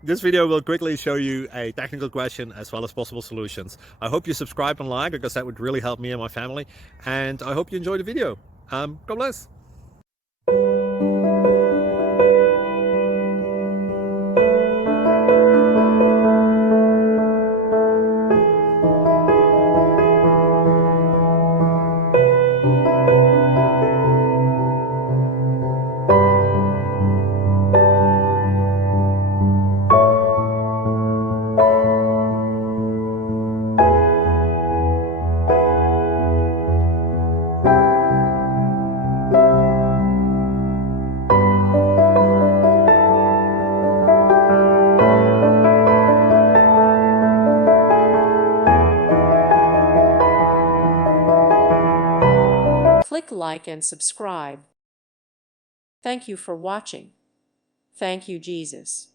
This video will quickly show you a technical question as well as possible solutions. I hope you subscribe and like, because that would really help me and my family. And I hope you enjoy the video. God bless. Click like and subscribe. Thank you for watching. Thank you, Jesus.